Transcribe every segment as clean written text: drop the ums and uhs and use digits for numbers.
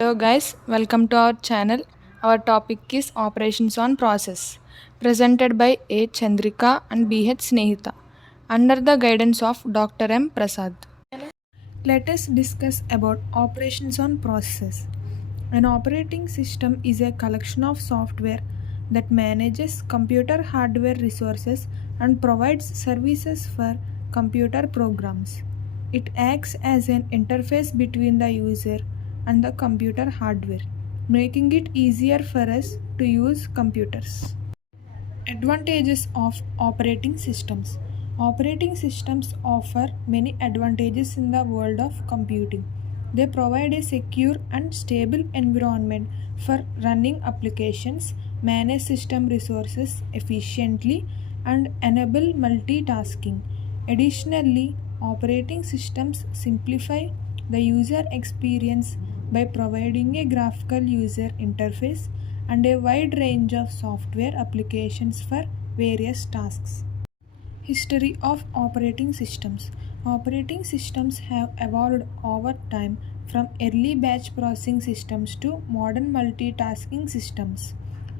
Hello guys, welcome to our channel. Our topic is operations on process, presented by A. Chandrika and B. H. Snehita, under the guidance of Dr. M. Prasad. Let us discuss about operations on processes. An operating system is a collection of software that manages computer hardware resources and provides services for computer programs. It acts as an interface between the user and the computer hardware, making it easier for us to use computers. Advantages of operating systems. Operating systems offer many advantages in the world of computing. They provide a secure and stable environment for running applications, manage system resources efficiently, and enable multitasking. Additionally, operating systems simplify the user experience by providing a graphical user interface and a wide range of software applications for various tasks. History of operating systems. Operating systems have evolved over time from early batch processing systems to modern multitasking systems.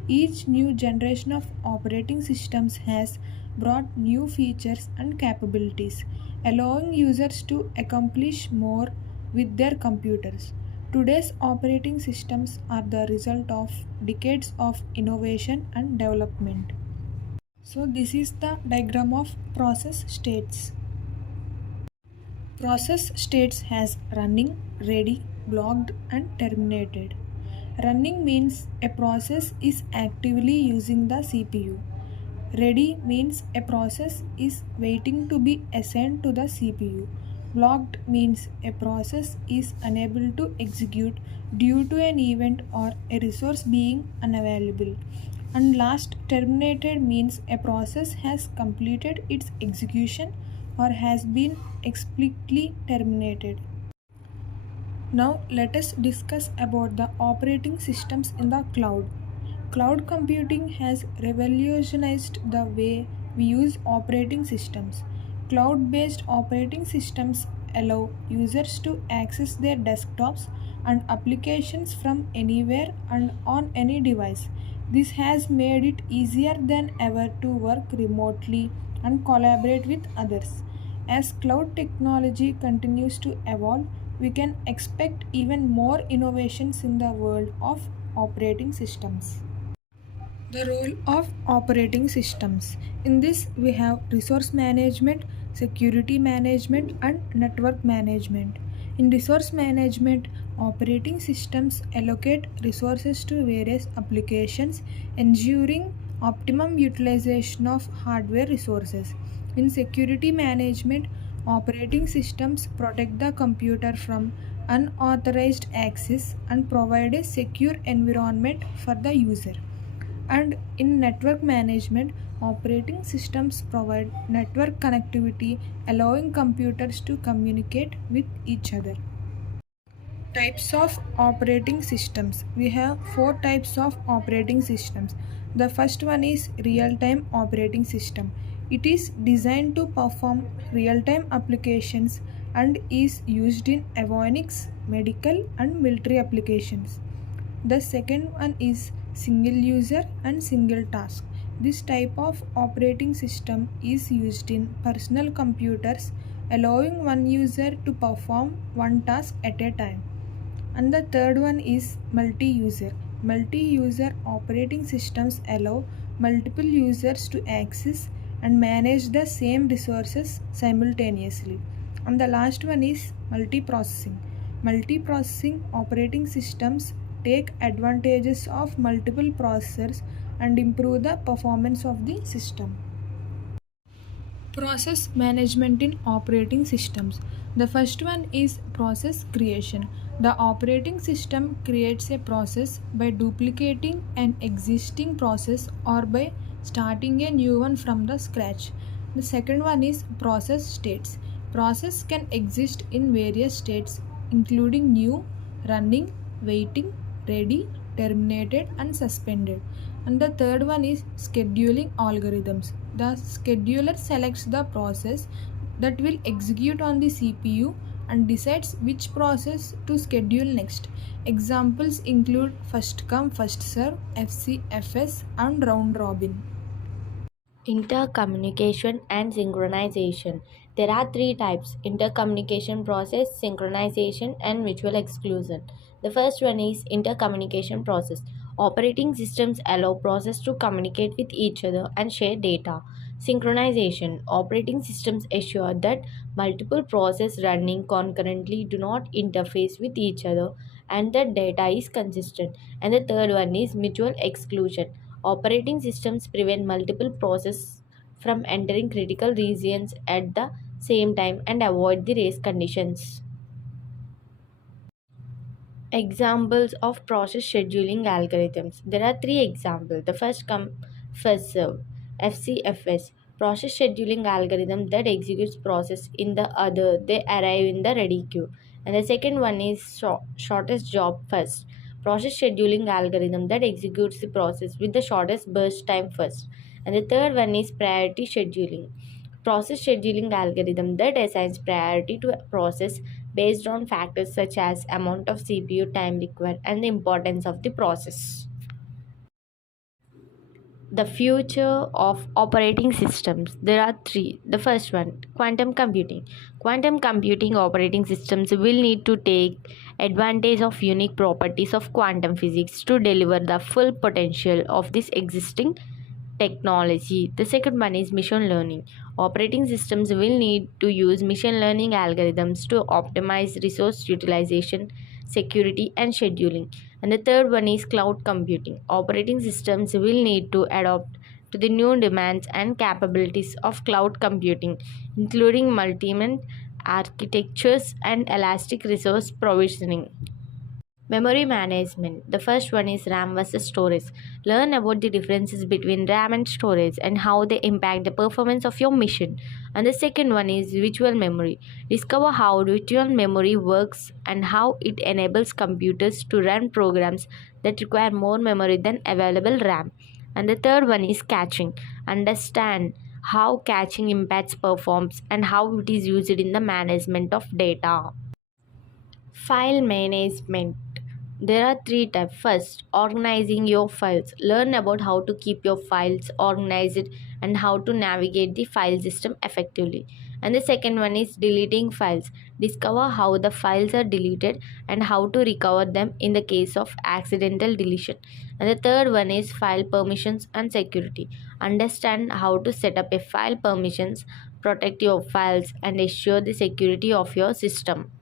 Each new generation of operating systems has brought new features and capabilities, allowing users to accomplish more with their computers. Today's operating systems are the result of decades of innovation and development. So this is the diagram of process states. Process states has running, ready, blocked and terminated. Running means a process is actively using the CPU. Ready means a process is waiting to be assigned to the CPU. Blocked means a process is unable to execute due to an event or a resource being unavailable. And last, terminated means a process has completed its execution or has been explicitly terminated. Now let us discuss about the operating systems in the cloud. Cloud computing has revolutionized the way we use operating systems. Cloud-based operating systems allow users to access their desktops and applications from anywhere and on any device. This has made it easier than ever to work remotely and collaborate with others. As cloud technology continues to evolve, we can expect even more innovations in the world of operating systems. The role of operating systems. In this, we have resource management, security management, and network management. In resource management, operating systems allocate resources to various applications, ensuring optimum utilization of hardware resources. In security management, operating systems protect the computer from unauthorized access and provide a secure environment for the user. And in network management, operating systems provide network connectivity, allowing computers to communicate with each other. Types of operating systems. We have four types of operating systems. The first one is real-time operating system. It is designed to perform real-time applications and is used in avionics, medical and military applications. The second one is single user and single task. This type of operating system is used in personal computers, allowing one user to perform one task at a time. And the third one is multi-user. Multi-user operating systems allow multiple users to access and manage the same resources simultaneously. And the last one is multiprocessing. Multiprocessing operating systems take advantages of multiple processors and improve the performance of the system. Process management in operating systems. The first one is process creation. The operating system creates a process by duplicating an existing process or by starting a new one from the scratch. The second one is process states. Process can exist in various states including new, running, waiting, ready, terminated and suspended. And the third one is scheduling algorithms. The scheduler selects the process that will execute on the CPU and decides which process to schedule next. Examples include first come, first serve, FCFS, and round robin. Intercommunication and synchronization. There are three types: intercommunication process, synchronization, and mutual exclusion. The first one is intercommunication process. Operating systems allow processes to communicate with each other and share data. Synchronization. Operating systems assure that multiple processes running concurrently do not interface with each other and that data is consistent. And the third one is mutual exclusion. Operating systems prevent multiple processes from entering critical regions at the same time and avoid the race conditions. Examples of process scheduling algorithms. There are three examples. The first come, first serve, FCFS, process scheduling algorithm that executes process in the other they arrive in the ready queue. And the second one is shortest job first, process scheduling algorithm that executes the process with the shortest burst time first. And the third one is priority scheduling, process scheduling algorithm that assigns priority to a process based on factors such as amount of CPU time required and the importance of the process. The future of operating systems. There are three. The first one, quantum computing. Quantum computing operating systems will need to take advantage of unique properties of quantum physics to deliver the full potential of this existing technology. The second one is machine learning. Operating systems will need to use machine learning algorithms to optimize resource utilization, security, and scheduling. And the third one is cloud computing. Operating systems will need to adapt to the new demands and capabilities of cloud computing, including multi-tenant architectures and elastic resource provisioning. Memory management. The first one is RAM versus storage. Learn about the differences between RAM and storage and how they impact the performance of your machine. And the second one is virtual memory. Discover how virtual memory works and how it enables computers to run programs that require more memory than available RAM. And the third one is caching. Understand how caching impacts performance and how it is used in the management of data. File management. There are three types. First, organizing your files. Learn about how to keep your files organized and how to navigate the file system effectively. And the second one is deleting files. Discover how the files are deleted and how to recover them in the case of accidental deletion. And the third one is file permissions and security. Understand how to set up a file permissions, protect your files, and ensure the security of your system.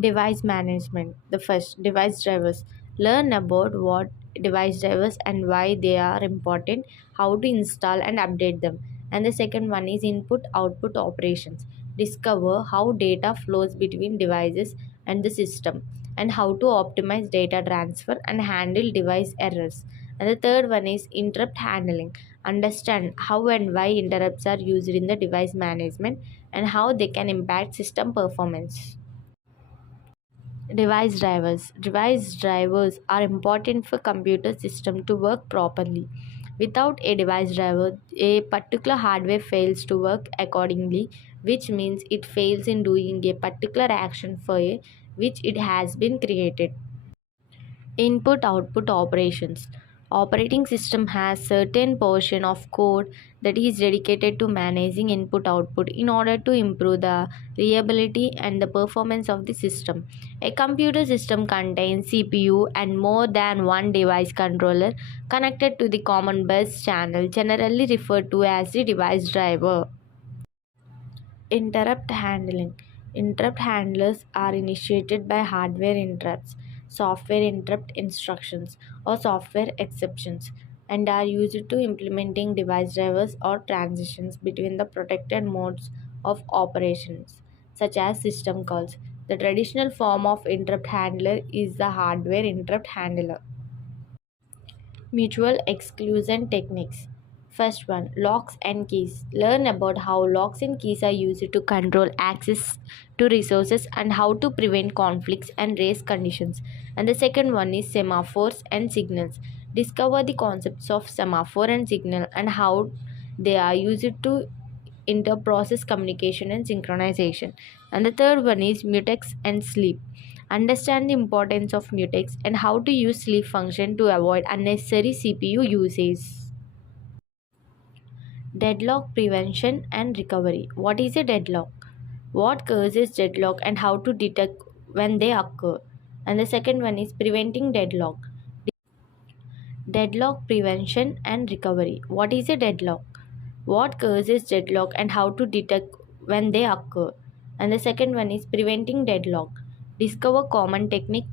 Device management. The first, device drivers. Learn about what device drivers and why they are important, how to install and update them. And the second one is input output operations. Discover how data flows between devices and the system and how to optimize data transfer and handle device errors. And the third one is interrupt handling. Understand how and why interrupts are used in the device management and how they can impact system performance. Device drivers. Device drivers are important for computer system to work properly. Without a device driver, a particular hardware fails to work accordingly, which means it fails in doing a particular action for which it has been created. Input output operations. Operating system has certain portion of code that is dedicated to managing input output in order to improve the reliability and the performance of the system. A computer system contains CPU and more than one device controller connected to the common bus channel, generally referred to as the device driver. Interrupt handling. Interrupt handlers are initiated by hardware interrupts, software interrupt instructions, or software exceptions, and are used to implementing device drivers or transitions between the protected modes of operations, such as system calls. The traditional form of interrupt handler is the hardware interrupt handler. Mutual exclusion techniques. First one, locks and keys. Learn about how locks and keys are used to control access to resources and how to prevent conflicts and race conditions. And the second one is semaphores and signals. Discover the concepts of semaphore and signal and how they are used to inter-process communication and synchronization. And the third one is mutex and sleep. Understand the importance of mutex and how to use sleep function to avoid unnecessary CPU usage. Deadlock prevention and recovery. What is a deadlock? What causes deadlock and how to detect when they occur? And the second one is preventing deadlock. Deadlock prevention and recovery. What is a deadlock? What causes deadlock and how to detect when they occur? And the second one is preventing deadlock. Discover common technique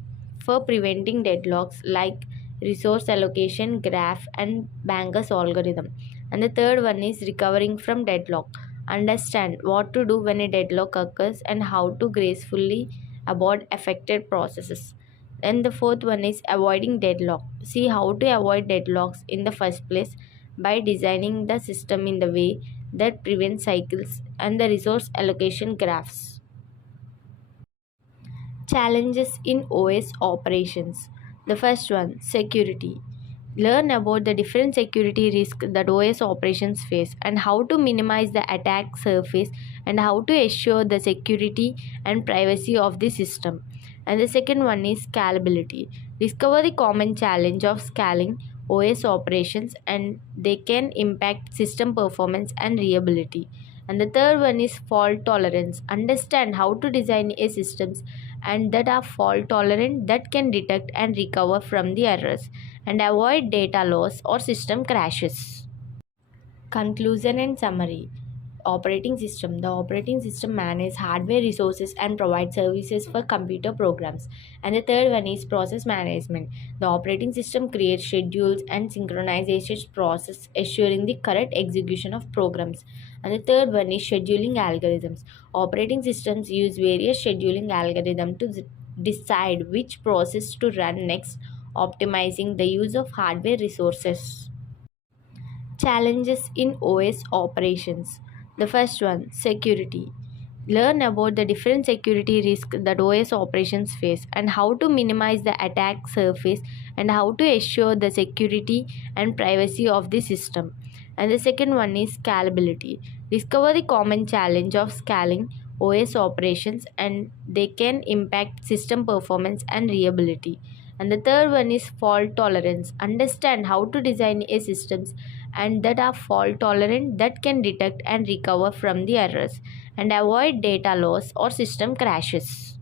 for preventing deadlocks like resource allocation, graph, and Banker's algorithm. And the third one is recovering from deadlock. Understand what to do when a deadlock occurs and how to gracefully abort affected processes. And the fourth one is avoiding deadlock. See how to avoid deadlocks in the first place by designing the system in the way that prevents cycles and the resource allocation graphs. Challenges in OS operations. The first one, security. Learn about the different security risks that OS operations face and how to minimize the attack surface and how to assure the security and privacy of the system. And the second one is scalability. Discover the common challenge of scaling OS operations and they can impact system performance and reliability. And the third one is fault tolerance. Understand how to design a systems and that are fault tolerant that can detect and recover from the errors and avoid data loss or system crashes. Conclusion and summary. Operating system. The operating system manages hardware resources and provides services for computer programs. And the third one is process management. The operating system creates schedules and synchronization process, assuring the correct execution of programs. And the third one is scheduling algorithms. Operating systems use various scheduling algorithms to decide which process to run next, optimizing the use of hardware resources. Challenges in OS operations. The first one, security. Learn about the different security risks that OS operations face and how to minimize the attack surface and how to assure the security and privacy of the system. And the second one is scalability. Discover the common challenge of scaling OS operations and they can impact system performance and reliability. And the third one is fault tolerance. Understand how to design a systems and that are fault tolerant that can detect and recover from the errors and avoid data loss or system crashes.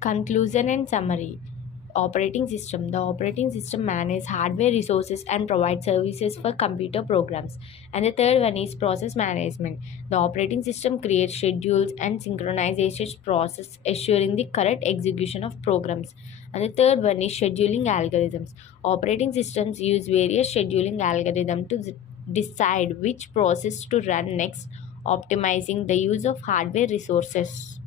Conclusion and summary. Operating system. The operating system manages hardware resources and provides services for computer programs. And the third one is process management. The operating system creates schedules and synchronization process, assuring the correct execution of programs. And the third one is scheduling algorithms. Operating systems use various scheduling algorithms to decide which process to run next, optimizing the use of hardware resources.